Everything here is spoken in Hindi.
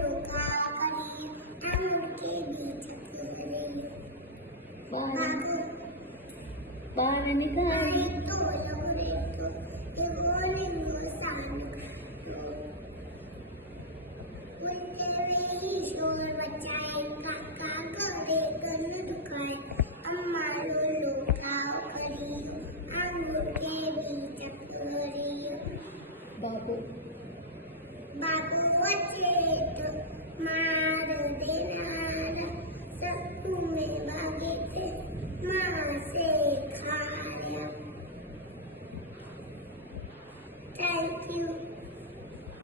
लोका करी आंगन के बीच करी बाण निकाली तो लवरे तो ये बोले मुसान मुझे भी शोर बचाए काका करे कन दुखाए अम्मा लोका करी आंगन के बीच करी बाबू बाबू वचेत मार देनार सकू में भागे थे माँ से खाया। Thank you.